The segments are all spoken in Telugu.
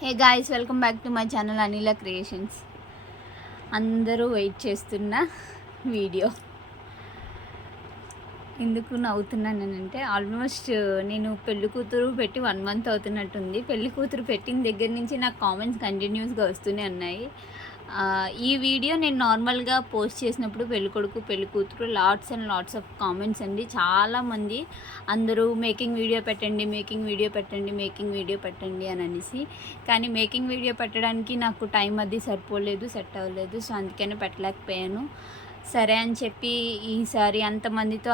Hey guys, welcome back to my channel Anila creations. అందరూ వెయిట్ చేస్తున్న వీడియో. ఎందుకు నవ్వుతున్నానంటే ఆల్మోస్ట్ నేను పెళ్లి కూతురు పెట్టి 1 మంత్ అవుతున్నట్టుంది. పెళ్లి కూతురు పెట్టిన దగ్గర నుంచి నాకు కామెంట్స్ కంటిన్యూస్గా వస్తూనే ఉన్నాయి. ఈ వీడియో నేను నార్మల్గా పోస్ట్ చేసినప్పుడు పెళ్ళికొడుకు పెళ్లి కూతురు lots and lots of comments అండి. చాలామంది అందరూ మేకింగ్ వీడియో పెట్టండి, మేకింగ్ వీడియో పెట్టండి, మేకింగ్ వీడియో పెట్టండి అని అనేసి. కానీ మేకింగ్ వీడియో పెట్టడానికి నాకు టైం అది సరిపోలేదు, సెట్ అవ్వలేదు. సో అందుకనే పెట్టలేకపోయాను. సరే అని చెప్పి ఈసారి అంతమందితో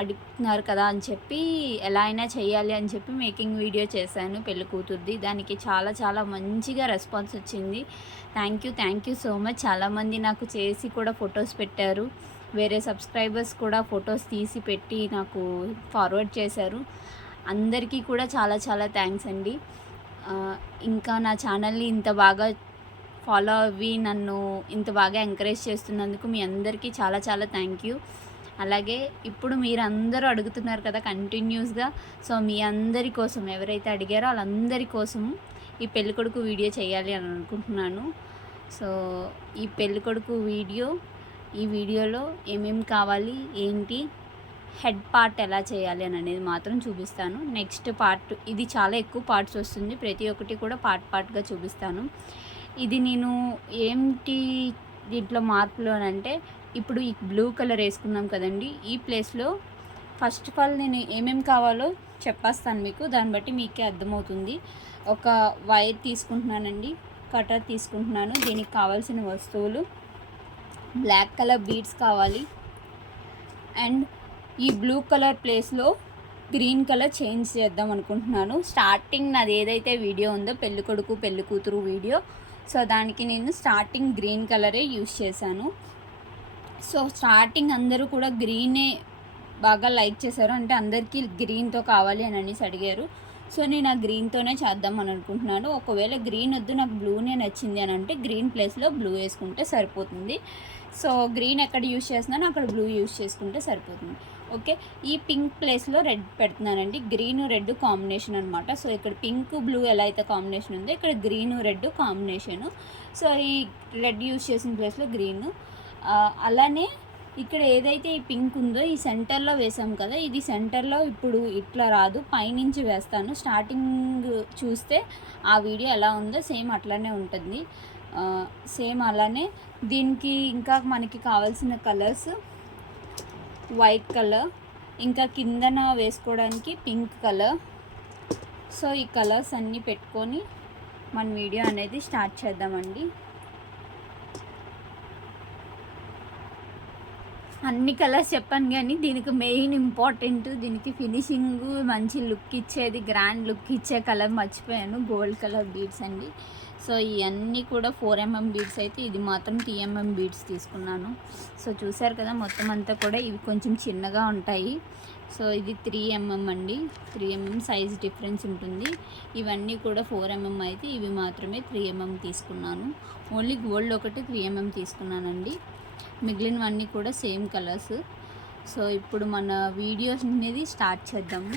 అడుగుతున్నారు కదా అని చెప్పి ఎలా అయినా చేయాలి అని చెప్పి మేకింగ్ వీడియో చేశాను పెళ్లి కూతుర్ది. దానికి చాలా చాలా మంచిగా రెస్పాన్స్ వచ్చింది. Thank you so much. చాలామంది నాకు చేసి కూడా ఫొటోస్ పెట్టారు. వేరే సబ్స్క్రైబర్స్ కూడా ఫొటోస్ తీసి పెట్టి నాకు ఫార్వర్డ్ చేశారు. అందరికీ కూడా చాలా చాలా థ్యాంక్స్ అండి. ఇంకా నా ఛానల్ని ఇంత బాగా ఫాలో అవ్వి నన్ను ఇంత బాగా ఎంకరేజ్ చేస్తున్నందుకు మీ అందరికీ చాలా చాలా థ్యాంక్ యూ. అలాగే ఇప్పుడు మీరు అందరూ అడుగుతున్నారు కదా కంటిన్యూస్గా. సో మీ అందరి కోసం, ఎవరైతే అడిగారో వాళ్ళందరి కోసం ఈ పెళ్ళికొడుకు వీడియో చేయాలి అని అనుకుంటున్నాను. సో ఈ పెళ్ళికొడుకు ఈ వీడియోలో ఏమేమి కావాలి, ఏంటి, హెడ్ పార్ట్ ఎలా చేయాలి అని అనేది మాత్రం చూపిస్తాను. నెక్స్ట్ పార్ట్, ఇది చాలా ఎక్కువ పార్ట్స్ వస్తుంది, ప్రతి ఒక్కటి కూడా పార్ట్గా చూపిస్తాను. ఇది నేను ఏంటి దీంట్లో మార్పులు అని అంటే, ఇప్పుడు ఈ బ్లూ కలర్ వేసుకున్నాం కదండి, ఈ ప్లేస్లో ఫస్ట్ ఆఫ్ ఆల్ నేను ఏమేమి కావాలో చెప్పేస్తాను మీకు. దాన్ని బట్టి మీకే అర్థమవుతుంది. ఒక వైర్ తీసుకుంటున్నానండి, కటర్ తీసుకుంటున్నాను. దీనికి కావాల్సిన వస్తువులు బ్లాక్ కలర్ బీడ్స్ కావాలి. అండ్ ఈ బ్లూ కలర్ ప్లేస్లో గ్రీన్ కలర్ చేంజ్ చేద్దాం అనుకుంటున్నాను. స్టార్టింగ్ నాది ఏదైతే వీడియో ఉందో పెళ్ళికొడుకు పెళ్లి కూతురు వీడియో, సో దానికి నేను స్టార్టింగ్ గ్రీన్ కలరే యూజ్ చేశాను. సో స్టార్టింగ్ అందరూ కూడా గ్రీనే బాగా లైక్ చేశారు, అంటే అందరికీ గ్రీన్తో కావాలి అని అనేసి అడిగారు. సో నేను ఆ గ్రీన్తోనే చేద్దాం అని అనుకుంటున్నాను. ఒకవేళ గ్రీన్ వద్దు, నాకు బ్లూనే నచ్చింది అని అంటే గ్రీన్ ప్లేస్లో బ్లూ వేసుకుంటే సరిపోతుంది. సో గ్రీన్ ఎక్కడ యూజ్ చేస్తున్నానో అక్కడ బ్లూ యూజ్ చేసుకుంటే సరిపోతుంది. ఓకే, ఈ పింక్ ప్లేస్లో రెడ్ పెడుతున్నానండి. గ్రీన్ రెడ్ కాంబినేషన్ అనమాట. సో ఇక్కడ పింక్ బ్లూ ఎలా అయితే కాంబినేషన్ ఉందో ఇక్కడ గ్రీన్ రెడ్ కాంబినేషను. సో ఈ రెడ్ యూజ్ చేసిన ప్లేస్లో గ్రీన్. అలానే ఇక్కడ ఏదైతే ఈ పింక్ ఉందో ఈ సెంటర్లో వేసాం కదా, ఇది సెంటర్లో ఇప్పుడు ఇట్లా రాదు, పైనుంచి వేస్తాను. స్టార్టింగ్ చూస్తే ఆ వీడియో ఎలా ఉందో సేమ్ అట్లానే ఉంటుంది. సేమ్ అలానే దీనికి ఇంకా మనకి కావాల్సిన కలర్స్ వైట్ కలర్, ఇంకా కిందన వేసుకోవడానికి పింక్ కలర్. సో ఈ కలర్స్ అన్నీ పెట్టుకొని మన వీడియో అనేది స్టార్ట్ చేద్దామండి. అన్ని కలర్స్ చెప్పాను కానీ దీనికి మెయిన్ ఇంపార్టెంట్, దీనికి ఫినిషింగ్ మంచి లుక్ ఇచ్చేది, గ్రాండ్ లుక్ ఇచ్చే కలర్ మర్చిపోయాను, గోల్డ్ కలర్ బీడ్స్ అండి. సో ఇవన్నీ కూడా 4mm బీడ్స్ అయితే, ఇది మాత్రం 3mm బీడ్స్ తీసుకున్నాను. సో చూసారు కదా మొత్తం అంతా కూడా ఇవి కొంచెం చిన్నగా ఉంటాయి. సో ఇది 3mm అండి, 3mm సైజ్ డిఫరెన్స్ ఉంటుంది. ఇవన్నీ కూడా 4mm అయితే, ఇవి మాత్రమే 3mm తీసుకున్నాను. ఓన్లీ గోల్డ్ ఒకటి 3mm తీసుకున్నానండి, మిగిలినవన్నీ కూడా సేమ్ కలర్స్. సో ఇప్పుడు మన వీడియోస్ అనేది స్టార్ట్ చేద్దాము.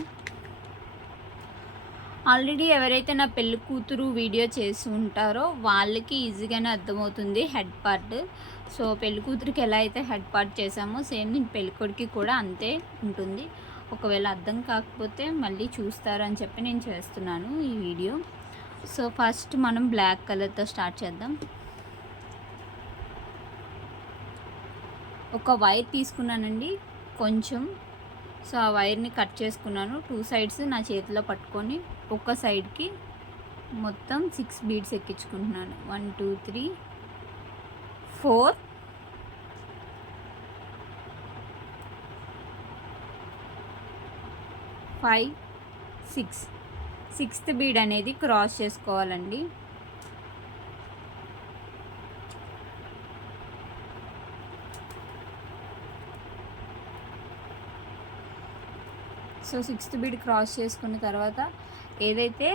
ఆల్రెడీ ఎవరైతే నా పెళ్లి కూతురు వీడియో చేసి ఉంటారో వాళ్ళకి ఈజీగానే అర్థమవుతుంది హెడ్ పార్ట్. సో పెళ్లి కూతురికి ఎలా అయితే హెడ్ పార్ట్ చేసామో సేమ్ నేను పెళ్ళికొడికి కూడా అంతే ఉంటుంది. ఒకవేళ అర్థం కాకపోతే మళ్ళీ చూస్తారని చెప్పి నేను చేస్తున్నాను ఈ వీడియో. సో ఫస్ట్ మనం బ్లాక్ కలర్తో స్టార్ట్ చేద్దాం. ఒక వైర్ తీసుకున్నానండి కొంచెం. సో ఆ వైర్ని కట్ చేసుకున్నాను. 2 సైడ్స్ నా చేతిలో పట్టుకొని ఒక సైడ్కి మొత్తం 6 బీడ్స్ ఎక్కించుకుంటున్నాను. 1 2 3 4 5 6. 6th బీడ్ అనేది క్రాస్ చేసుకోవాలండి. సో 6th బీడ్ క్రాస్ చేసుకున్న తర్వాత ఏదైతే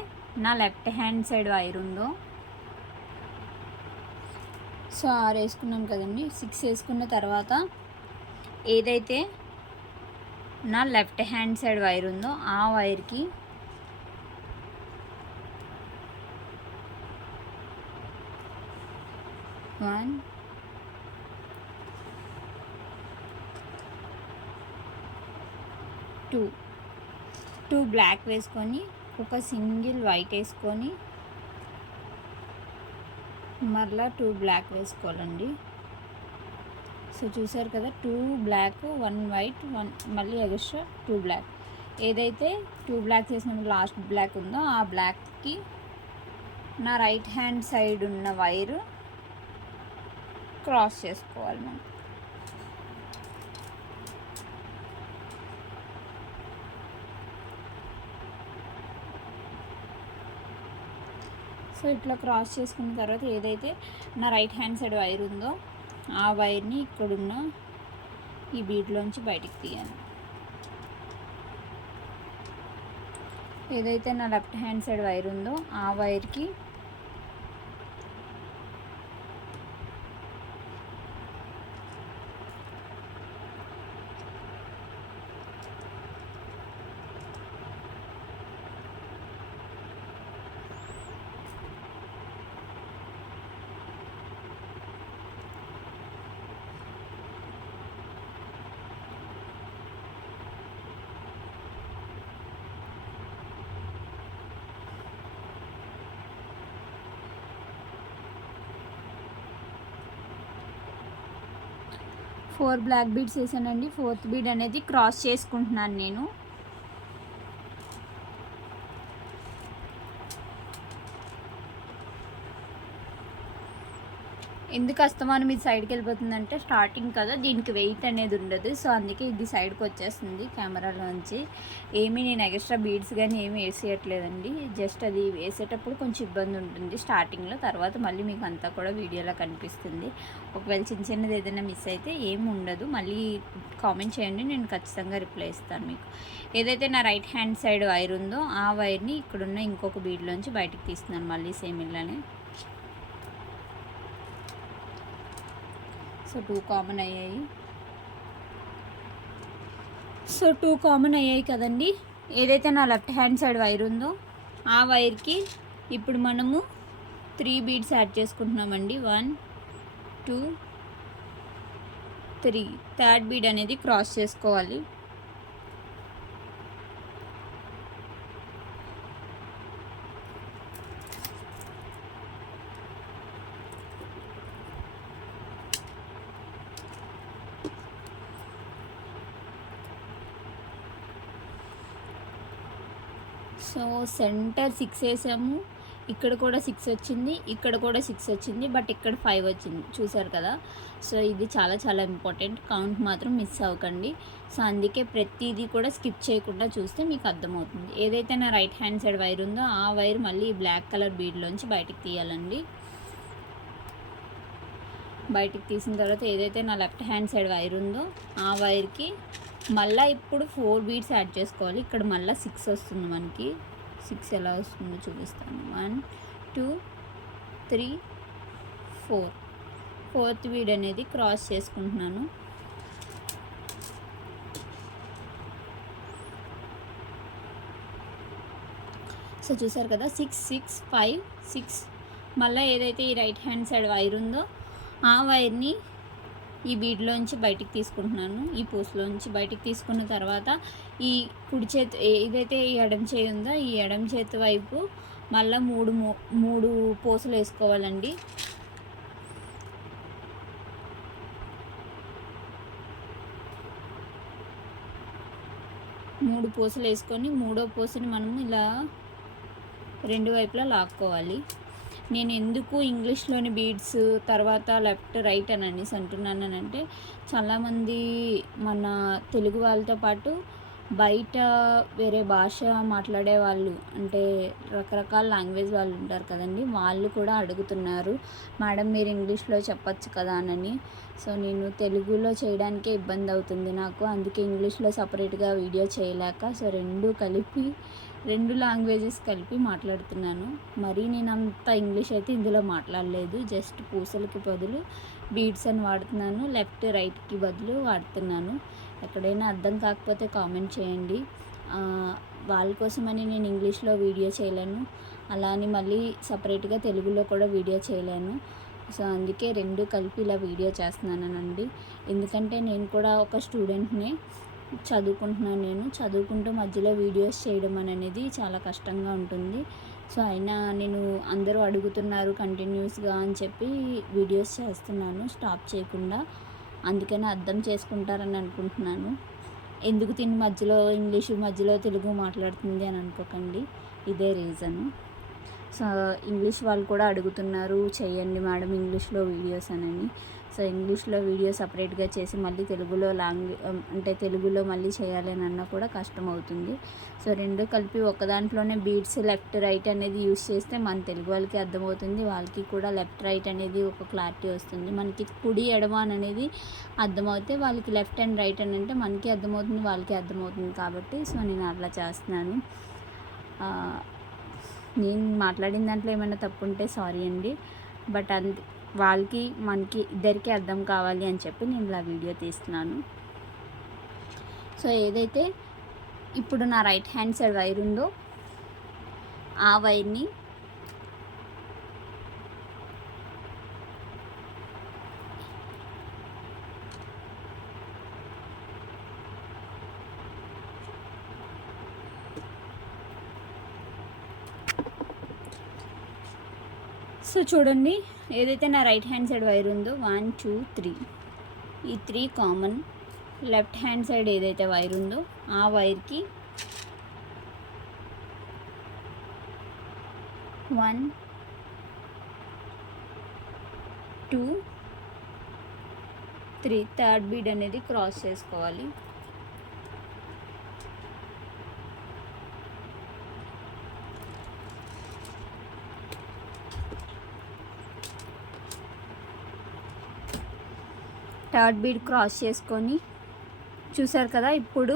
నా లెఫ్ట్ హ్యాండ్ సైడ్ వైర్ ఉందో, సో 6 వేసుకున్నాం కదండి, 6 వేసుకున్న తర్వాత ఏదైతే నా లెఫ్ట్ హ్యాండ్ సైడ్ వైర్ ఉందో ఆ వైర్కి 1 2 బ్లాక్ వేసుకొని ఒక సింగిల్ వైట్ వేసుకొని మరలా 2 బ్లాక్ వేసుకోవాలండి. సో చూసారు కదా, 2 బ్లాక్ 1 వైట్ 1 మళ్ళీ ఎక్స్ట్రా 2 బ్లాక్. ఏదైతే 2 బ్లాక్స్ వేసినప్పుడు లాస్ట్ బ్లాక్ ఉందో ఆ బ్లాక్కి నా రైట్ హ్యాండ్ సైడ్ ఉన్న వైరు క్రాస్ చేసుకోవాలి మనం. సో ఇట్లా క్రాస్ చేసుకున్న తర్వాత ఏదైతే నా రైట్ హ్యాండ్ సైడ్ వైర్ ఉందో ఆ వైర్ని ఇక్కడున్న ఈ బీడ్లోంచి బయటికి తీయాలి. ఏదైతే నా లెఫ్ట్ హ్యాండ్ సైడ్ వైర్ ఉందో ఆ వైర్కి ఫోర్ బ్లాక్ బీడ్స్ వేసానండి. 4th బీడ్ అనేది క్రాస్ చేసుకుంటున్నాను నేను. ఎందుకు అస్తమానం ఇది సైడ్కి వెళ్ళిపోతుందంటే స్టార్టింగ్ కదా, దీనికి వెయిట్ అనేది ఉండదు. సో అందుకే ఇది సైడ్కి వచ్చేస్తుంది కెమెరాలోంచి. ఏమీ నేను ఎక్స్ట్రా బీడ్స్ కానీ ఏమి వేసేయట్లేదండి. జస్ట్ అది వేసేటప్పుడు కొంచెం ఇబ్బంది ఉంటుంది స్టార్టింగ్లో, తర్వాత మళ్ళీ మీకు అంతా కూడా వీడియోలో కనిపిస్తుంది. ఒకవేళ చిన్నది ఏదైనా మిస్ అయితే ఏమి ఉండదు. మళ్ళీ కామెంట్ చేయండి, నేను ఖచ్చితంగా రిప్లై ఇస్తాను మీకు. ఏదైతే నా రైట్ హ్యాండ్ సైడ్ వైర్ ఉందో ఆ వైర్ని ఇక్కడున్న ఇంకొక బీడ్లోంచి బయటికి తీస్తున్నాను మళ్ళీ సేమ్ ఇలానే. సో 2 కామన్ అయ్యాయి. కదండి. ఏదైతే నా లెఫ్ట్ హ్యాండ్ సైడ్ వైర్ ఉందో ఆ వైర్కి ఇప్పుడు మనము 3 బీడ్స్ యాడ్ చేసుకుంటున్నామండి. 1 2 3. థర్డ్ బీడ్ అనేది క్రాస్ చేసుకోవాలి. సో సెంటర్ 6 వేసాము, ఇక్కడ కూడా 6 వచ్చింది, ఇక్కడ కూడా 6 వచ్చింది, బట్ ఇక్కడ 5 వచ్చింది. చూసారు కదా. సో ఇది చాలా చాలా ఇంపార్టెంట్, కౌంట్ మాత్రం మిస్ అవ్వకండి. సో అందుకే ప్రతిదీ కూడా స్కిప్ చేయకుండా చూస్తే మీకు అర్థమవుతుంది. ఏదైతే నా రైట్ హ్యాండ్ సైడ్ వైర్ ఉందో ఆ వైర్ మళ్ళీ ఈ బ్లాక్ కలర్ బీడ్లోంచి బయటికి తీయాలండి. బయటికి తీసిన తర్వాత ఏదైతే నా లెఫ్ట్ హ్యాండ్ సైడ్ వైర్ ఉందో ఆ వైర్కి మళ్ళీ ఇప్పుడు 4 బీడ్స్ యాడ్ చేసుకోవాలి. ఇక్కడ మళ్ళీ 6 వస్తుంది మనకి. 6 ఎలా వస్తుందో చూపిస్తాను. 1 2 3 4. 4th బీడ్ అనేది క్రాస్ చేసుకుంటున్నాను. సో చూసారు కదా, 6 6 5 6. మళ్ళీ ఏదైతే ఈ రైట్ హ్యాండ్ సైడ్ వైర్ ఉందో ఆ వైర్ని ఈ బీడ్లోంచి బయటికి తీసుకుంటున్నాను. ఈ పూసలోంచి బయటికి తీసుకున్న తర్వాత ఈ కుడి చేతి ఏదైతే ఈ ఎడమ చేయి ఉందో ఈ ఎడమ చేతి వైపు మళ్ళీ మూడు పూసలు వేసుకోవాలండి. మూడు పూసలు వేసుకొని మూడో పూసని మనము ఇలా 2 వైపులా లాక్కోవాలి. నేను ఎందుకు ఇంగ్లీష్లోని బీడ్స్ తర్వాత లెఫ్ట్ రైట్ అని అనేసి అంటున్నానంటే, చాలామంది మన తెలుగు వాళ్ళతో పాటు బయట వేరే భాష మాట్లాడే వాళ్ళు, అంటే రకరకాల లాంగ్వేజ్ వాళ్ళు ఉంటారు కదండి, వాళ్ళు కూడా అడుగుతున్నారు, మేడం మీరు ఇంగ్లీష్లో చెప్పచ్చు కదా అని. సో నేను తెలుగులో చేయడానికే ఇబ్బంది అవుతుంది నాకు, అందుకే ఇంగ్లీష్లో సపరేట్గా వీడియో చేయలేక సో రెండు లాంగ్వేజెస్ కలిపి మాట్లాడుతున్నాను. మరి నేను అంత ఇంగ్లీష్ అయితే ఇందులో మాట్లాడలేదు, జస్ట్ పూసలకి బదులు బీడ్స్ అని వాడుతున్నాను, లెఫ్ట్ రైట్కి బదులు వాడుతున్నాను. ఎక్కడైనా అర్థం కాకపోతే కామెంట్ చేయండి. వాళ్ళ కోసమని నేను ఇంగ్లీష్లో వీడియో చేయలేను, అలా అని మళ్ళీ సపరేట్గా తెలుగులో కూడా వీడియో చేయలేను. సో అందుకే రెండు కలిపి ఇలా వీడియో చేస్తున్నానండి. ఎందుకంటే నేను కూడా ఒక స్టూడెంట్ని, చదువుకుంటూ మధ్యలో వీడియోస్ చేయడం అనేది చాలా కష్టంగా ఉంటుంది. సో అయినా నేను అందరూ అడుగుతున్నారు కంటిన్యూస్గా అని చెప్పి వీడియోస్ చేస్తున్నాను స్టాప్ చేయకుండా. అందుకని అర్థం చేసుకుంటారని అనుకుంటున్నాను. ఎందుకు తిని మధ్యలో ఇంగ్లీషు మధ్యలో తెలుగు మాట్లాడుతుంది అని అనుకోకండి, ఇదే రీజను. సో ఇంగ్లీష్ వాళ్ళు కూడా అడుగుతున్నారు చేయండి మేడం ఇంగ్లీష్లో వీడియోస్ అని. సో ఇంగ్లీష్లో వీడియో సపరేట్గా చేసి మళ్ళీ తెలుగులో అంటే తెలుగులో మళ్ళీ చేయాలి అని అన్నా కూడా కష్టం అవుతుంది. సో రెండు కలిపి ఒక దాంట్లోనే బీట్స్ లెఫ్ట్ రైట్ అనేది యూస్ చేస్తే మన తెలుగు వాళ్ళకి అర్థమవుతుంది, వాళ్ళకి కూడా లెఫ్ట్ రైట్ అనేది ఒక క్లారిటీ వస్తుంది. మనకి కుడి ఎడమ అనేది అర్థమవుతే వాళ్ళకి లెఫ్ట్ అండ్ రైట్ అని అంటే మనకి అర్థమవుతుంది, వాళ్ళకి అర్థమవుతుంది. కాబట్టి సో నేను అట్లా చేస్తున్నాను. నేను మాట్లాడిన దాంట్లో ఏమైనా తప్పు ఉంటే సారీ అండి. బట్ వాళ్ళకి మనకి ఇద్దరికి అర్థం కావాలి అని చెప్పి నేను ఇలా వీడియో తీస్తున్నాను. సో ఏదైతే ఇప్పుడు నా రైట్ హ్యాండ్ సైడ్ వైర్ ఉందో ఆ వైర్ని సో చూడండి, ఏదైతే నా రైట్ హ్యాండ్ సైడ్ వైర్ ఉందో 1 2 3 ఈ 3 కామన్. లెఫ్ట్ హ్యాండ్ సైడ్ ఏదైతే వైర్ ఉందో ఆ వైర్కి 1 2 3 థర్డ్ బీడ్ అనేది క్రాస్ చేసుకోవాలి. థర్డ్ బీడ్ క్రాస్ చేసుకొని చూసారు కదా, ఇప్పుడు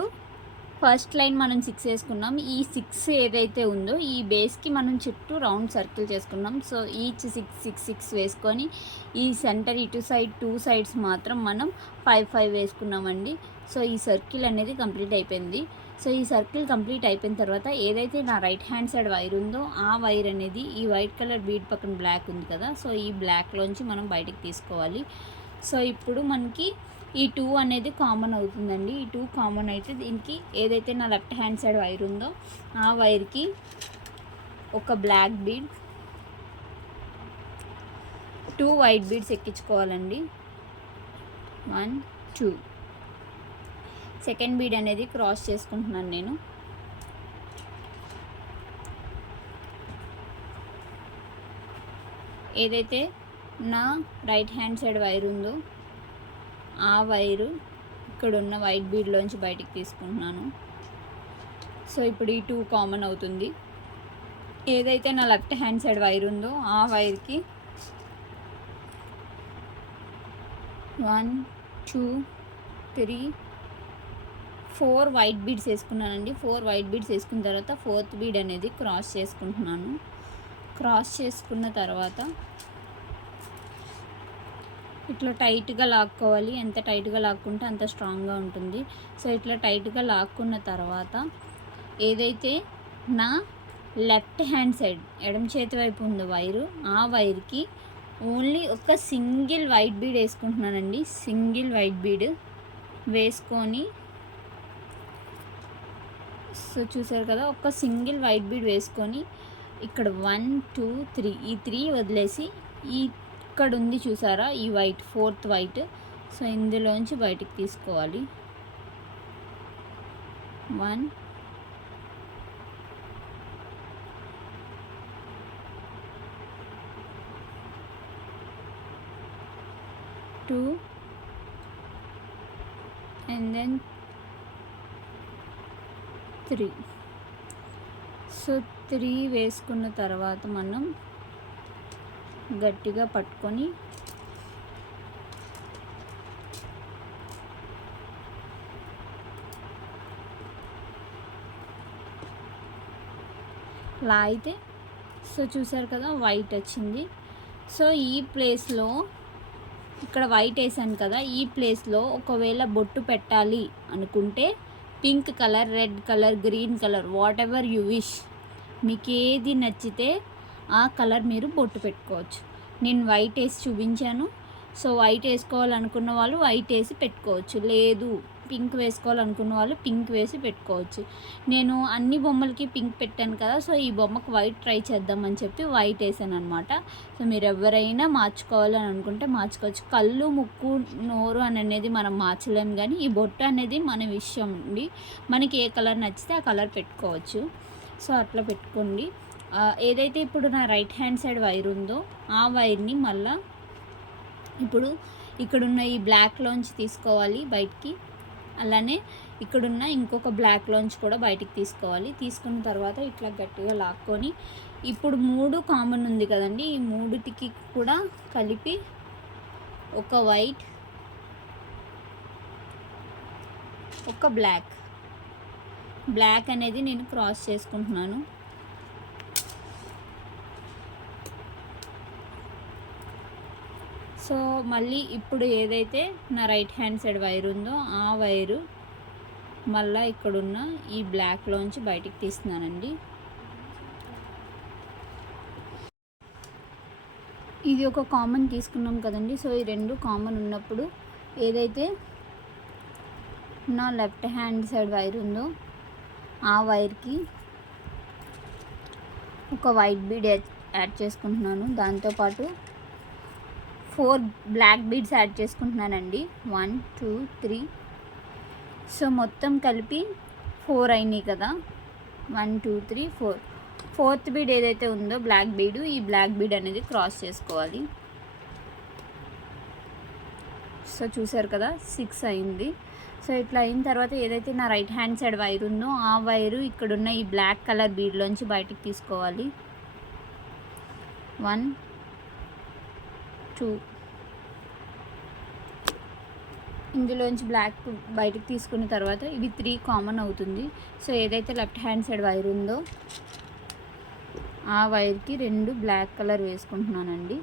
ఫస్ట్ లైన్ మనం 6 వేసుకున్నాం. ఈ 6 ఏదైతే ఉందో ఈ బేస్కి మనం చుట్టూ రౌండ్ సర్కిల్ చేసుకున్నాం. సో ఈచ్ 6 6 6 వేసుకొని ఈ సెంటర్ ఇటు సైడ్ 2 సైడ్స్ మాత్రం మనం 5 5 వేసుకున్నామండి. సో ఈ సర్కిల్ అనేది కంప్లీట్ అయిపోయింది. సో ఈ సర్కిల్ కంప్లీట్ అయిపోయిన తర్వాత ఏదైతే నా రైట్ హ్యాండ్ సైడ్ వైర్ ఉందో ఆ వైర్ అనేది ఈ వైట్ కలర్ బీడ్ పక్కన బ్లాక్ ఉంది కదా, సో ఈ బ్లాక్లోంచి మనం బయటికి తీసుకోవాలి. సో ఇప్పుడు మనకి ఈ 2 అనేది కామన్ అవుతుందండి. ఈ 2 కామన్ అయితే దీనికి ఏదైతే నా లెఫ్ట్ హ్యాండ్ సైడ్ వైర్ ఉందో ఆ వైర్కి ఒక బ్లాక్ బీడ్ 2 వైట్ బీడ్స్ ఎక్కించుకోవాలండి. 1 2 సెకండ్ బీడ్ అనేది క్రాస్ చేసుకుంటున్నాను నేను. ఏదైతే నా రైట్ హ్యాండ్ సైడ్ వైర్ ఉందో ఆ వైరు ఇక్కడ ఉన్న వైట్ బీడ్లోంచి బయటికి తీసుకుంటున్నాను. సో ఇప్పుడు ఈ 2 కామన్ అవుతుంది. ఏదైతే నా లెఫ్ట్ హ్యాండ్ సైడ్ వైర్ ఉందో ఆ వైర్కి 1 2 3 4 వైట్ బీడ్స్ వేసుకున్నానండి. 4 వైట్ బీడ్స్ వేసుకున్న తర్వాత ఫోర్త్ బీడ్ అనేది క్రాస్ చేసుకుంటున్నాను. క్రాస్ చేసుకున్న తర్వాత ఇట్లా టైట్గా లాక్కోవాలి. ఎంత టైట్గా లాక్కుంటే అంత స్ట్రాంగ్గా ఉంటుంది. సో ఇట్లా టైట్గా లాక్కున్న తర్వాత ఏదైతే నా లెఫ్ట్ హ్యాండ్ సైడ్ ఎడమ చేతి వైపు ఉందో వైరు ఆ వైర్కి ఓన్లీ ఒక సింగిల్ వైట్ బీడ్ వేసుకుంటున్నానండి. సింగిల్ వైట్ బీడ్ వేసుకొని సో చూసారు కదా, ఒక సింగిల్ వైట్ బీడ్ వేసుకొని ఇక్కడ 1 2 3 ఈ 3 వదిలేసి ఈ ఇక్కడ ఉంది చూసారా ఈ వైట్ ఫోర్త్ వైట్, సో ఇందులోంచి బయటికి తీసుకోవాలి. 1 2 and then 3. సో 3 వేసుకున్న తర్వాత మనం గట్టిగా పట్టుకొని లాగితే సో చూసారు కదా వైట్ వచ్చింది. సో ఈ ప్లేస్లో ఇక్కడ వైట్ వేసాను కదా, ఈ ప్లేస్లో ఒకవేళ బొట్టు పెట్టాలి అనుకుంటే pink colour, red colour, green colour, what ever you wish, మీకు ఏది నచ్చితే ఆ కలర్ మీరు బొట్టు పెట్టుకోవచ్చు. నేను వైట్ వేసి చూపించాను. సో వైట్ వేసుకోవాలనుకున్న వాళ్ళు వైట్ వేసి పెట్టుకోవచ్చు, లేదు పింక్ వేసుకోవాలనుకున్న వాళ్ళు పింక్ వేసి పెట్టుకోవచ్చు. నేను అన్ని బొమ్మలకి పింక్ పెట్టాను కదా, సో ఈ బొమ్మకు వైట్ ట్రై చేద్దామని చెప్పి వైట్ వేసాను అనమాట. సో మీరు ఎవరైనా మార్చుకోవాలని అనుకుంటే మార్చుకోవచ్చు. కళ్ళు, ముక్కు, నోరు అనేది మనం మార్చలేము, కానీ ఈ బొట్టు అనేది మన విషయం అండి. మనకి ఏ కలర్ నచ్చితే ఆ కలర్ పెట్టుకోవచ్చు. సో అట్లా పెట్టుకోండి. ఏదైతే ఇప్పుడు నా రైట్ హ్యాండ్ సైడ్ వైర్ ఉందో ఆ వైర్ని మళ్ళీ ఇప్పుడు ఇక్కడున్న ఈ బ్లాక్లోంచి తీసుకోవాలి బయటికి. అలానే ఇక్కడున్న ఇంకొక బ్లాక్లోంచి కూడా బయటికి తీసుకోవాలి. తీసుకున్న తర్వాత ఇట్లా గట్టిగా లాక్కొని, ఇప్పుడు 3 కామన్ ఉంది కదండి, ఈ 3టికి కూడా కలిపి ఒక వైట్, ఒక బ్లాక్ అనేది నేను క్రాస్ చేసుకుంటున్నాను. సో మళ్ళీ ఇప్పుడు ఏదైతే నా రైట్ హ్యాండ్ సైడ్ వైర్ ఉందో ఆ వైరు మళ్ళీ ఇక్కడున్న ఈ బ్లాక్లోంచి బయటికి తీస్తున్నానండి. ఇది ఒక కామన్ తీసుకున్నాం కదండి. సో ఈ 2 కామన్ ఉన్నప్పుడు ఏదైతే నా లెఫ్ట్ హ్యాండ్ సైడ్ వైర్ ఉందో ఆ వైర్కి ఒక వైట్ బీడ్ యాడ్ చేసుకుంటున్నాను. దాంతోపాటు 4 బ్లాక్ బీడ్స్ యాడ్ చేసుకుంటున్నానండి. 1 2 3. సో మొత్తం కలిపి 4 అయినాయి కదా. 1 2 3 4. 4th బీడ్ ఏదైతే ఉందో బ్లాక్ బీడ్, ఈ బ్లాక్ బీడ్ అనేది క్రాస్ చేసుకోవాలి. సో చూసారు కదా 6 అయింది. సో ఇట్లా అయిన తర్వాత ఏదైతే నా రైట్ హ్యాండ్ సైడ్ వైర్ ఉందో ఆ వైరు ఇక్కడున్న ఈ బ్లాక్ కలర్ బీడ్లోంచి బయటికి తీసుకోవాలి. 1 2. ఇందులోంచి బ్లాక్ బయటికి తీసుకున్న తర్వాత ఇవి 3 కామన్ అవుతుంది. సో ఏదైతే లెఫ్ట్ హ్యాండ్ సైడ్ వైర్ ఉందో ఆ వైర్కి 2 బ్లాక్ కలర్ వేసుకుంటున్నానండి.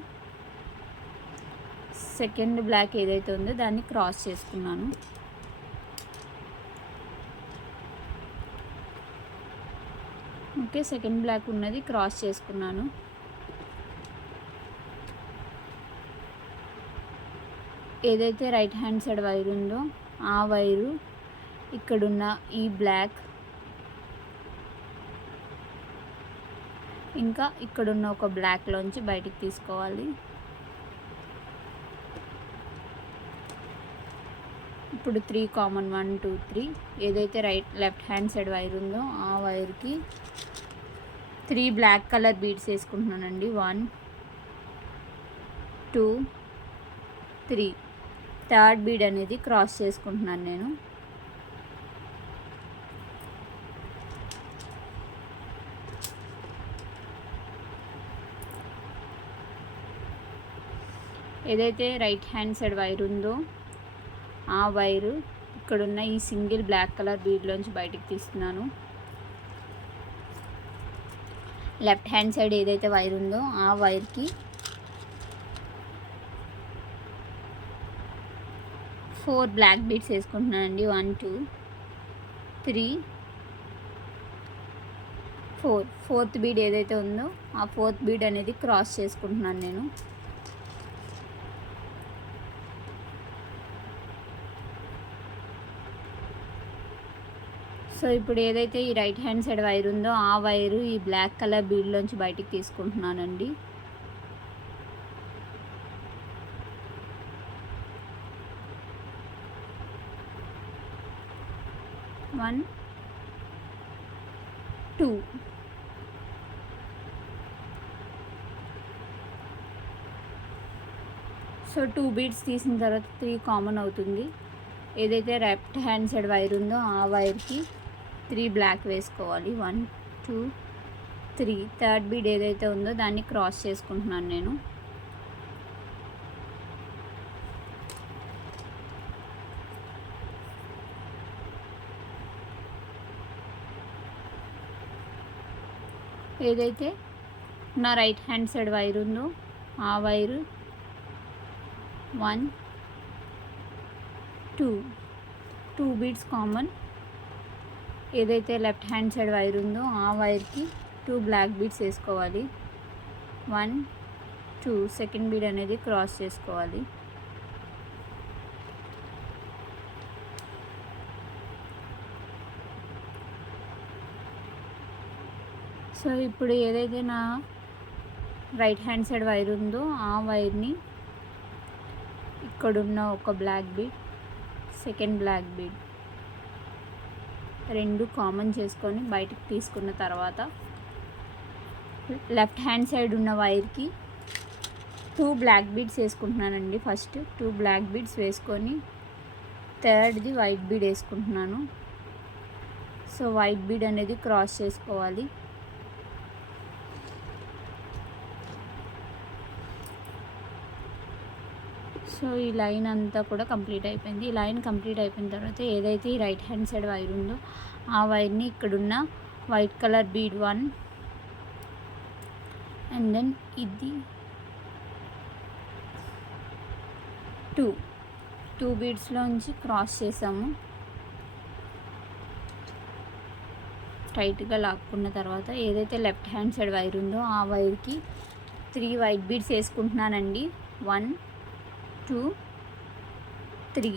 సెకండ్ బ్లాక్ ఏదైతే ఉందో దాన్ని క్రాస్ చేసుకున్నాను. ఓకే, సెకండ్ బ్లాక్ ఉన్నది క్రాస్ చేసుకున్నాను. ఏదైతే రైట్ హ్యాండ్ సైడ్ వైర్ ఉందో ఆ వైరు ఇక్కడున్న ఈ బ్లాక్, ఇంకా ఇక్కడున్న ఒక బ్లాక్లోంచి బయటికి తీసుకోవాలి. ఇప్పుడు 3 కామన్ 1 2 3. ఏదైతే లెఫ్ట్ హ్యాండ్ సైడ్ వైర్ ఉందో ఆ వైర్కి 3 బ్లాక్ కలర్ బీడ్స్ వేసుకుంటున్నానండి. 1 2 3. థర్డ్ బీడ్ అనేది క్రాస్ చేసుకుంటున్నాను నేను. ఏదైతే రైట్ హ్యాండ్ సైడ్ వైర్ ఉందో ఆ వైరు ఇక్కడున్న ఈ సింగిల్ బ్లాక్ కలర్ బీడ్లోంచి బయటికి తీస్తున్నాను. లెఫ్ట్ హ్యాండ్ సైడ్ ఏదైతే వైర్ ఉందో ఆ వైర్కి 4 బ్లాక్ బీడ్స్ వేసుకుంటున్నానండి. 1 2 3 4. 4th బీడ్ ఏదైతే ఉందో ఆ 4th బీడ్ అనేది క్రాస్ చేసుకుంటున్నాను నేను. సో ఇప్పుడు ఏదైతే ఈ రైట్ హ్యాండ్ సైడ్ వైర్ ఉందో ఆ వైరు ఈ బ్లాక్ కలర్ బీడ్లోంచి బయటికి తీసుకుంటున్నానండి. 1 2. సో 2 బీడ్స్ తీసిన తర్వాత 3 కామన్ అవుతుంది. ఏదైతే లెఫ్ట్ హ్యాండ్ సైడ్ వైర్ ఉందో ఆ వైర్కి 3 బ్లాక్ వేసుకోవాలి. 1 2 3. థర్డ్ బీడ్ ఏదైతే ఉందో దాన్ని క్రాస్ చేసుకుంటున్నాను నేను. ఏదైతే నా రైట్ హ్యాండ్ సైడ్ వైర్ ఉందో ఆ వైరు 1 2 బీడ్స్ కామన్. ఏదైతే లెఫ్ట్ హ్యాండ్ సైడ్ వైర్ ఉందో ఆ వైర్కి 2 బ్లాక్ బీడ్స్ వేసుకోవాలి. 1 2 సెకండ్ బీడ్ అనేది క్రాస్ చేసుకోవాలి. సో ఇప్పుడు ఏదైతే నా రైట్ హ్యాండ్ సైడ్ వైర్ ఉందో ఆ వైర్ని ఇక్కడున్న ఒక black bead, second black bead రెండు కామన్ చేసుకొని బయటకు తీసుకున్న తర్వాత లెఫ్ట్ హ్యాండ్ సైడ్ ఉన్న వైర్కి 2 బ్లాక్ బీడ్స్ వేసుకుంటున్నానండి. ఫస్ట్ 2 బ్లాక్ బీడ్స్ వేసుకొని థర్డ్ది వైట్ బీడ్ వేసుకుంటున్నాను. సో వైట్ బీడ్ అనేది క్రాస్ చేసుకోవాలి. సో ఈ లైన్ అంతా కూడా కంప్లీట్ అయిపోయింది. ఈ లైన్ కంప్లీట్ అయిపోయిన తర్వాత ఏదైతే ఈ రైట్ హ్యాండ్ సైడ్ వైర్ ఉందో ఆ వైర్ని ఇక్కడున్న white colour bead 1 and then ఇది 2 బీడ్స్లోంచి క్రాస్ చేసాము. టైట్గా లాక్కున్న తర్వాత ఏదైతే లెఫ్ట్ హ్యాండ్ సైడ్ వైర్ ఉందో ఆ వైర్కి 3 వైట్ బీడ్స్ వేసుకుంటున్నానండి. 1 2 3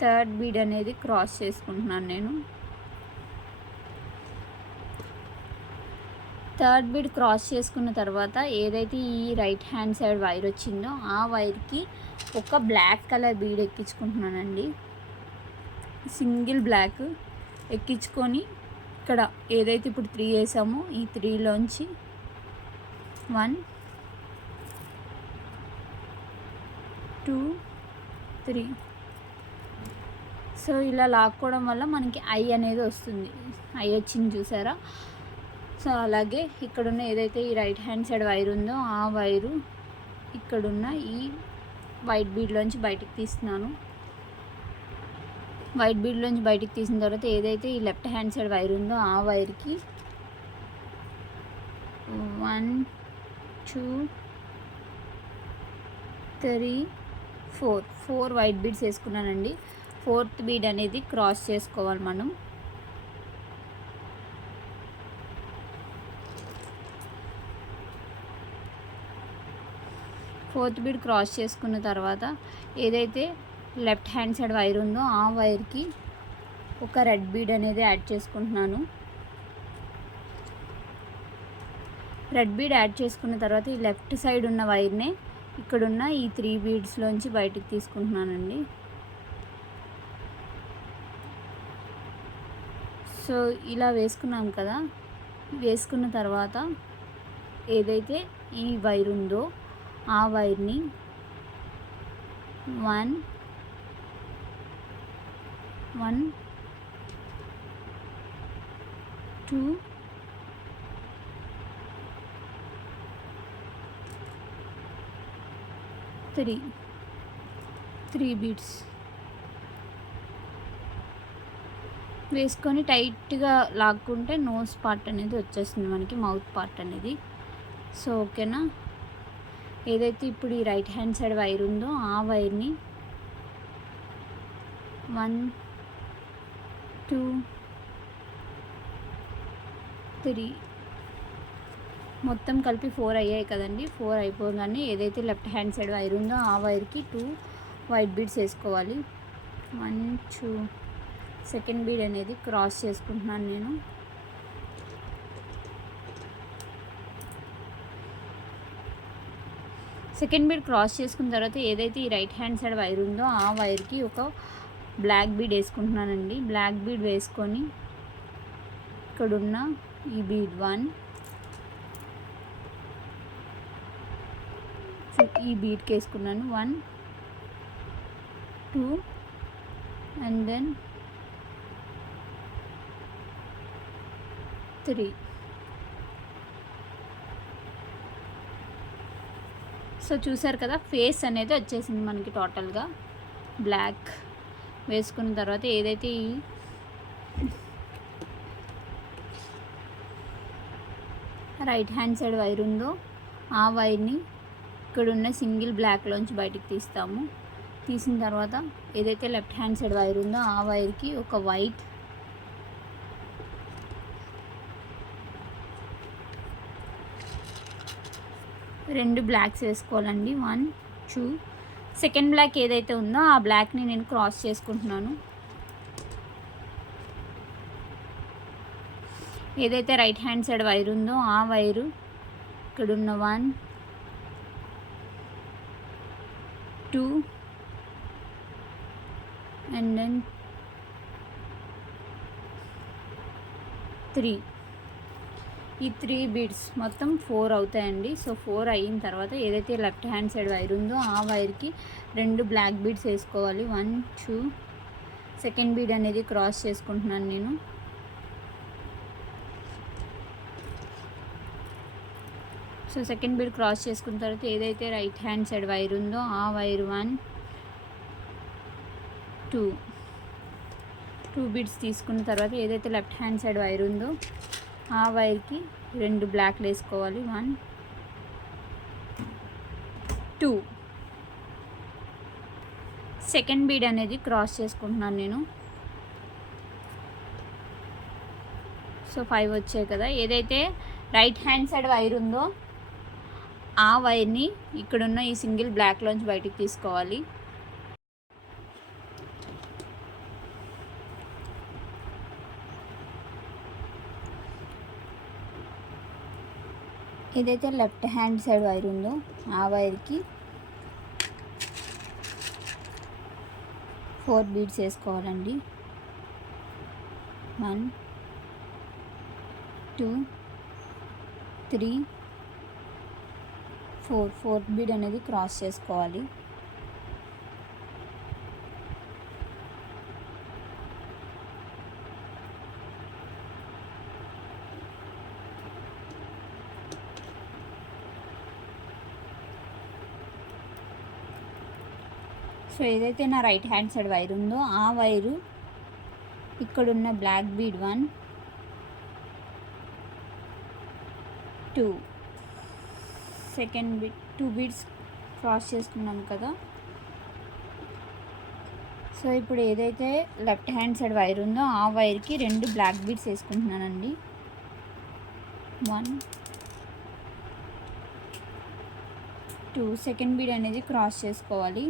థర్డ్ బీడ్ అనేది క్రాస్ చేసుకుంటున్నాను నేను. థర్డ్ బీడ్ క్రాస్ చేసుకున్న తర్వాత ఏదైతే ఈ రైట్ హ్యాండ్ సైడ్ వైర్ వచ్చిందో ఆ వైర్కి ఒక బ్లాక్ కలర్ బీడ్ ఎక్కించుకుంటున్నానండి. సింగిల్ బ్లాక్ ఎక్కించుకొని ఇక్కడ ఏదైతే ఇప్పుడు 3 వేసామో ఈ 3లోంచి 1 2 3 సో ఇలా లాక్కోవడం వల్ల మనకి ఐ అనేది వస్తుంది. ఐ వచ్చింది చూసారా. సో అలాగే ఇక్కడున్న ఏదైతే ఈ రైట్ హ్యాండ్ సైడ్ వైర్ ఉందో ఆ వైరు ఇక్కడున్న ఈ వైట్ బీడ్లోంచి బయటికి తీస్తున్నాను. వైట్ బీడ్లోంచి బయటికి తీసిన తర్వాత ఏదైతే ఈ లెఫ్ట్ హ్యాండ్ సైడ్ వైర్ ఉందో ఆ వైర్కి 1 2 3 4 వైట్ బీడ్స్ వేసుకున్నానండి. ఫోర్త్ బీడ్ అనేది క్రాస్ చేసుకోవాలి మనం. ఫోర్త్ బీడ్ క్రాస్ చేసుకున్న తర్వాత ఏదైతే లెఫ్ట్ హ్యాండ్ సైడ్ వైర్ ఉందో ఆ వైర్కి ఒక రెడ్ బీడ్ అనేది యాడ్ చేసుకుంటున్నాను. రెడ్ బీడ్ యాడ్ చేసుకున్న తర్వాత ఈ లెఫ్ట్ సైడ్ ఉన్న వైర్నే ఇక్కడున్న ఈ 3 బీడ్స్లోంచి బయటికి తీసుకుంటున్నానండి. సో ఇలా వేసుకున్నాం కదా. వేసుకున్న తర్వాత ఏదైతే ఈ వైర్ ఉందో ఆ వైర్ని 1 2 3 బీడ్స్ వేసుకొని టైట్గా లాక్కుంటే నోస్ పార్ట్ అనేది వచ్చేస్తుంది మనకి, మౌత్ పార్ట్ అనేది. సో ఓకేనా. ఏదైతే ఇప్పుడు ఈ రైట్ హ్యాండ్ సైడ్ వైర్ ఉందో ఆ వైర్ని 1 2 3 మొత్తం కలిపి 4 అయ్యాయి కదండి. 4 అయిపోగానే ఏదైతే లెఫ్ట్ హ్యాండ్ సైడ్ వైర్ ఉందో ఆ వైర్కి 2 వైట్ బీడ్స్ వేసుకోవాలి. 1 2 సెకండ్ బీడ్ అనేది క్రాస్ చేసుకుంటున్నాను నేను. సెకండ్ బీడ్ క్రాస్ చేసుకున్న తర్వాత ఏదైతే ఈ రైట్ హ్యాండ్ సైడ్ వైర్ ఉందో ఆ వైర్కి ఒక బ్లాక్ బీడ్ వేసుకుంటున్నానండి. బ్లాక్ బీడ్ వేసుకొని ఇక్కడున్న ఈ బీడ్ 1 ఈ బీడ్కి వేసుకున్నాను. 1 2 అండ్ దెన్ 3. సో చూసారు కదా, ఫేస్ అనేది వచ్చేసింది మనకి టోటల్గా. బ్లాక్ వేసుకున్న తర్వాత ఏదైతే ఈ రైట్ హ్యాండ్ సైడ్ వైర్ ఉందో ఆ వైర్ని ఇక్కడున్న సింగిల్ బ్లాక్లోంచి బయటికి తీస్తాము. తీసిన తర్వాత ఏదైతే లెఫ్ట్ హ్యాండ్ సైడ్ వైర్ ఉందో ఆ వైర్కి ఒక వైట్ 2 బ్లాక్స్ వేసుకోవాలండి. 1, 2. సెకండ్ బ్లాక్ ఏదైతే ఉందో ఆ బ్లాక్ని నేను క్రాస్ చేసుకుంటున్నాను. ఏదైతే రైట్ హ్యాండ్ సైడ్ వైర్ ఉందో ఆ వైరు ఇక్కడున్న 1, 2 అండ్ దెన్ 3. ఈ 3 బీడ్స్ మొత్తం 4 అవుతాయండి. సో 4 అయిన తర్వాత ఏదైతే లెఫ్ట్ హ్యాండ్ సైడ్ వైర్ ఉందో ఆ వైర్కి 2 బ్లాక్ బీడ్స్ వేసుకోవాలి. 1, 2. సెకండ్ బీడ్ అనేది క్రాస్ చేసుకుంటున్నాను నేను. సో సెకండ్ బీడ్ క్రాస్ చేసుకున్న తర్వాత ఏదైతే రైట్ హ్యాండ్ సైడ్ వైర్ ఉందో ఆ వైర్ 1, 2 బీడ్స్ తీసుకున్న తర్వాత ఏదైతే లెఫ్ట్ హ్యాండ్ సైడ్ వైర్ ఉందో ఆ వైర్కి 2 బ్లాక్లు వేసుకోవాలి. 1, 2. సెకండ్ బీడ్ అనేది క్రాస్ చేసుకుంటున్నాను నేను. సో 5 వచ్చాయి కదా. ఏదైతే రైట్ హ్యాండ్ సైడ్ వైర్ ఉందో ఆ వైర్ని ఇక్కడున్న ఈ సింగిల్ బ్లాక్లోంచి బయటికి తీసుకోవాలి. ఏదైతే లెఫ్ట్ హ్యాండ్ సైడ్ వైర్ ఉందో ఆ వైర్కి 4 బీడ్స్ వేసుకోవాలండి. 1, 2, 3, 4. ఫోర్త్ బీడ్ అనేది క్రాస్ చేసుకోవాలి. సో ఏదైతే నా రైట్ హ్యాండ్ సైడ్ వైర్ ఉందో ఆ వైరు ఇక్కడున్న black bead 1, 2. Second bead 2 beads cross చేసుకున్నాం కదా. సో ఇప్పుడు ఏదైతే లెఫ్ట్ హ్యాండ్ సైడ్ వైర్ ఉందో ఆ వైర్కి 2 బ్లాక్ బీడ్స్ వేసుకుంటున్నానండి. 1, 2. సెకండ్ బీడ్ అనేది క్రాస్ చేసుకోవాలి.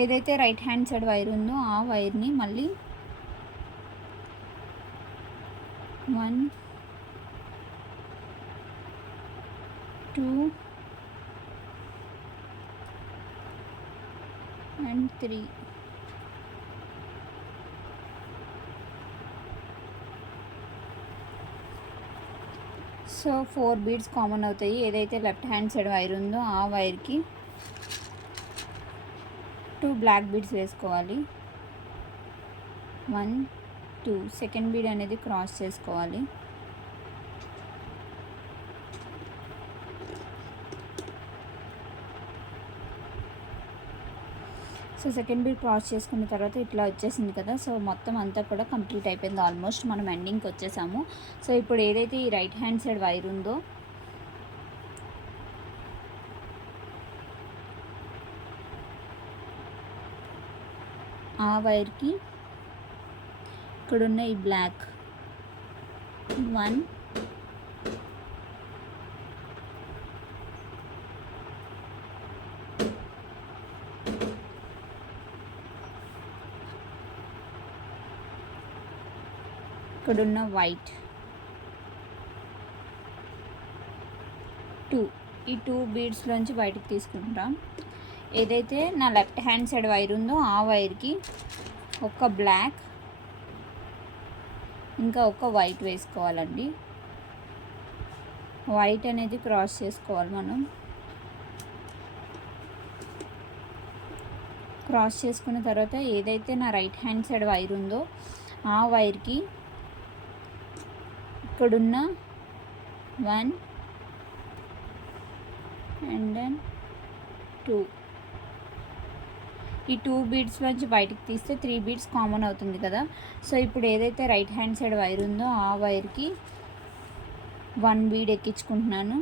ఏదైతే రైట్ హ్యాండ్ సైడ్ వైర్ ఉందో ఆ వైర్ని మళ్ళీ 1, 2 and 3. సో 4 బీడ్స్ కామన్ అవుతాయి. ఏదైతే లెఫ్ట్ హ్యాండ్ సైడ్ వైర్ ఉందో ఆ వైర్కి 2 బ్లాక్ బీడ్స్ వేసుకోవాలి. 1, 2. సెకండ్ బీడ్ అనేది క్రాస్ చేసుకోవాలి. సో సెకండ్ బీడ్ క్రాస్ చేసుకున్న తర్వాత ఇట్లా వచ్చేసింది కదా. సో మొత్తం అంతా కూడా కంప్లీట్ అయిపోయింది. ఆల్మోస్ట్ మనం ఎండింగ్కి వచ్చేసాము. సో ఇప్పుడు ఏదైతే ఈ రైట్ హ్యాండ్ సైడ్ వైర్ ఉందో ఆ వైర్కి ఇక్కడున్న ఈ బ్లాక్ 1, 2 వైట్ 2. ఈ 2 బీడ్స్లోంచి బయటకు తీసుకుంటాం. ఏదైతే నా లెఫ్ట్ హ్యాండ్ సైడ్ వైర్ ఉందో ఆ వైర్కి ఒక బ్లాక్ ఇంకా ఒక వైట్ వేసుకోవాలండి. వైట్ అనేది క్రాస్ చేసుకోవాలి మనం. క్రాస్ చేసుకున్న తర్వాత ఏదైతే నా రైట్ హ్యాండ్ సైడ్ వైర్ ఉందో ఆ వైర్కి ఇక్కడున్న 1 and then 2. ఈ 2 బీడ్స్లోంచి బయటికి తీస్తే 3 బీడ్స్ కామన్ అవుతుంది కదా. సో ఇప్పుడు ఏదైతే రైట్ హ్యాండ్ సైడ్ వైర్ ఉందో ఆ వైర్కి 1 బీడ్ ఎక్కించుకుంటున్నాను.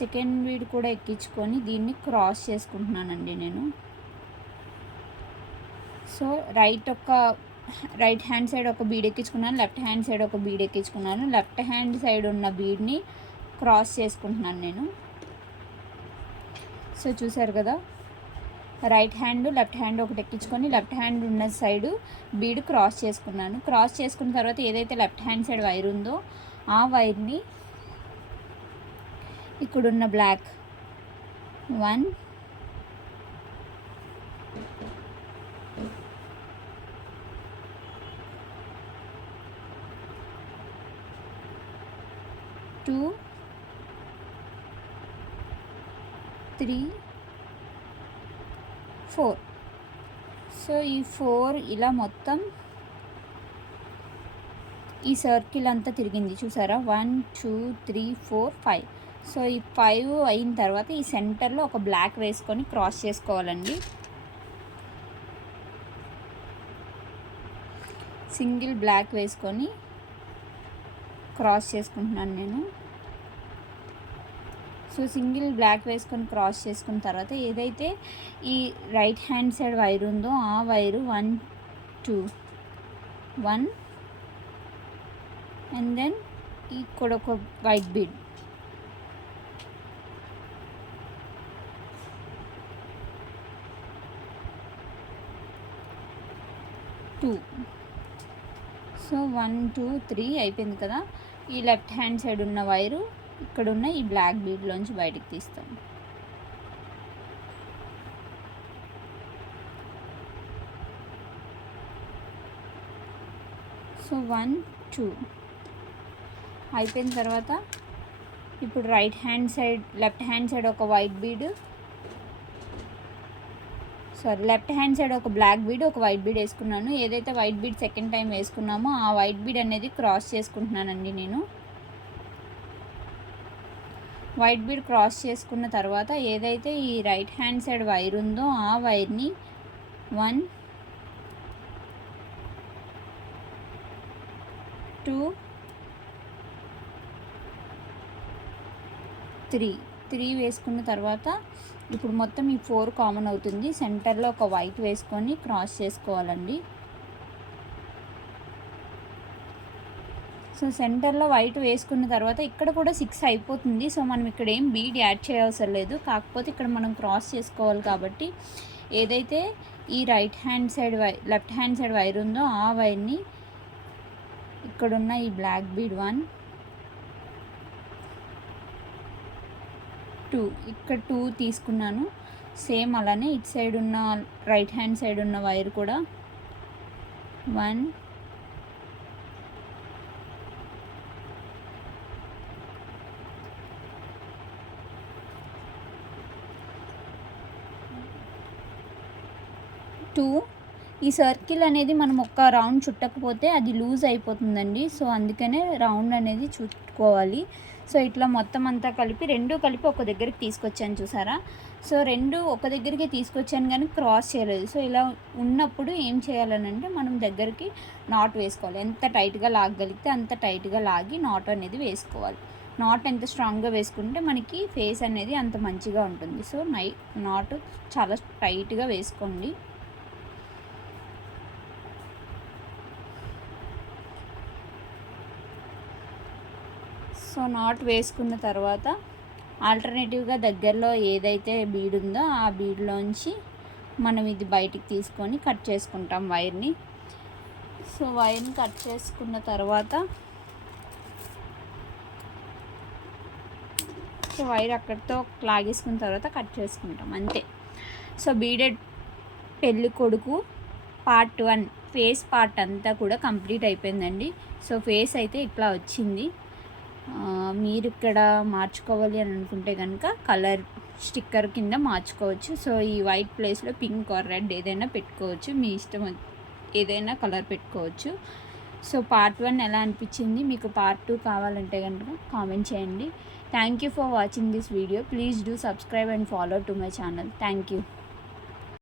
సెకండ్ బీడ్ కూడా ఎక్కించుకొని దీన్ని క్రాస్ చేసుకుంటున్నానండి నేను. సో రైట్ ఒక రైట్ హ్యాండ్ సైడ్ ఒక బీడ్ ఎక్కించుకున్నాను, లెఫ్ట్ హ్యాండ్ సైడ్ ఒక బీడ్ ఎక్కించుకున్నాను. లెఫ్ట్ హ్యాండ్ సైడ్ ఉన్న బీడ్ని క్రాస్ చేసుకుంటున్నాను నేను. సో చూసారు కదా, రైట్ హ్యాండ్ లెఫ్ట్ హ్యాండ్ ఒకటి ఎక్కించుకొని లెఫ్ట్ హ్యాండ్ ఉన్న సైడు బీడ్ క్రాస్ చేసుకున్నాను. క్రాస్ చేసుకున్న తర్వాత ఏదైతే లెఫ్ట్ హ్యాండ్ సైడ్ వైర్ ఉందో ఆ వైర్ని ఇక్కడున్న బ్లాక్ 1 2 3 4. సో ఈ 4 ఇలా మొత్తం ఈ సర్కిల్ అంతా తిరిగింది చూసారా, 1 2 3 4 5. సో ఈ 5 అయిన తర్వాత ఈ సెంటర్లో ఒక బ్లాక్ వేసుకొని క్రాస్ చేసుకోవాలండి. సింగిల్ బ్లాక్ వేసుకొని క్రాస్ చేసుకుంటున్నాను నేను. సో సింగిల్ బ్లాక్ వేసుకొని క్రాస్ చేసుకున్న తర్వాత ఏదైతే ఈ రైట్ హ్యాండ్ సైడ్ వైర్ ఉందో ఆ వైరు 1 2 1 అండ్ దెన్ ఇక్కడ ఒక వైట్ బీడ్, సో 1 2 3 అయిపోయింది కదా. ఈ లెఫ్ట్ హ్యాండ్ సైడ్ ఉన్న వైరు ఇక్కడున్న ఈ బ్లాక్ బీడ్లోంచి బయటికి తీస్తాం. సో 1 2 అయిపోయిన తర్వాత ఇప్పుడు right hand side left hand side ఒక white bead, left hand side ఒక బ్లాక్ బీడ్ ఒక వైట్ బీడ్ వేసుకున్నాను. ఏదైతే వైట్ బీడ్ సెకండ్ టైం వేసుకున్నామో ఆ వైట్ బీడ్ అనేది క్రాస్ చేసుకుంటున్నానండి నేను. వైట్ బీడ్ క్రాస్ చేసుకున్న తర్వాత ఏదైతే ఈ రైట్ హ్యాండ్ సైడ్ వైర్ ఉందో ఆ వైర్ని 1 2 3 వేసుకున్న తర్వాత ఇప్పుడు మొత్తం ఈ 4 కామన్ అవుతుంది. సెంటర్లో ఒక వైట్ వేసుకొని క్రాస్ చేసుకోవాలండి. సో సెంటర్లో వైట్ వేసుకున్న తర్వాత ఇక్కడ కూడా 6 అయిపోతుంది. సో మనం ఇక్కడ ఏం బీడ్ యాడ్ చేయవసరం లేదు, కాకపోతే ఇక్కడ మనం క్రాస్ చేసుకోవాలి కాబట్టి ఏదైతే ఈ right hand side left hand side wire ఉందో ఆ వైర్ని ఇక్కడున్న ఈ బ్లాక్ బీడ్ 1 2 ఇక్కడ 2 తీసుకున్నాను. సేమ్ అలానే ఇటు సైడ్ ఉన్న రైట్ హ్యాండ్ సైడ్ ఉన్న వైర్ కూడా 1 2. ఈ సర్కిల్ అనేది మనం ఒక్క రౌండ్ చుట్టకపోతే అది లూజ్ అయిపోతుందండి. సో అందుకనే రౌండ్ అనేది చుట్టుకోవాలి. సో ఇట్లా మొత్తం అంతా కలిపి రెండు కలిపి ఒక దగ్గరికి తీసుకొచ్చాను చూసారా. సో రెండు ఒక దగ్గరికి తీసుకొచ్చాను కానీ క్రాస్ చేయలేదు. సో ఇలా ఉన్నప్పుడు ఏం చేయాలనంటే మనం దగ్గరికి నాట్ వేసుకోవాలి. ఎంత టైట్గా లాగగలిగితే అంత టైట్గా లాగి నాట్ అనేది వేసుకోవాలి. నాట్ ఎంత స్ట్రాంగ్గా వేసుకుంటే మనకి ఫేస్ అనేది అంత మంచిగా ఉంటుంది. సో నాట్ చాలా టైట్గా వేసుకోండి. సో నాట్ వేసుకున్న తర్వాత ఆల్టర్నేటివ్గా దగ్గరలో ఏదైతే బీడ్ ఉందో ఆ బీడ్లోంచి మనం ఇది బయటికి తీసుకొని కట్ చేసుకుంటాం వైర్ని. సో వైర్ని కట్ చేసుకున్న తర్వాత సో వైర్ అక్కడితో లాగేసుకున్న తర్వాత కట్ చేసుకుంటాం అంతే. సో బీడెడ్ పెళ్ళి కొడుకు పార్ట్ 1 ఫేస్ పార్ట్ అంతా కూడా కంప్లీట్ అయిపోయిందండి. సో ఫేస్ అయితే ఇట్లా వచ్చింది. మీరు ఇక్కడ మార్చుకోవాలి అని అనుకుంటే కనుక కలర్ స్టిక్కర్ కింద మార్చుకోవచ్చు. సో ఈ వైట్ ప్లేస్లో పింక్ ఆర్ రెడ్ ఏదైనా పెట్టుకోవచ్చు, మీ ఇష్టం ఏదైనా కలర్ పెట్టుకోవచ్చు. సో పార్ట్ 1 ఎలా అనిపించింది, మీకు పార్ట్ 2 కావాలంటే కనుక కామెంట్ చేయండి. Thank you for watching this video. Please do subscribe and follow to my channel. Thank you.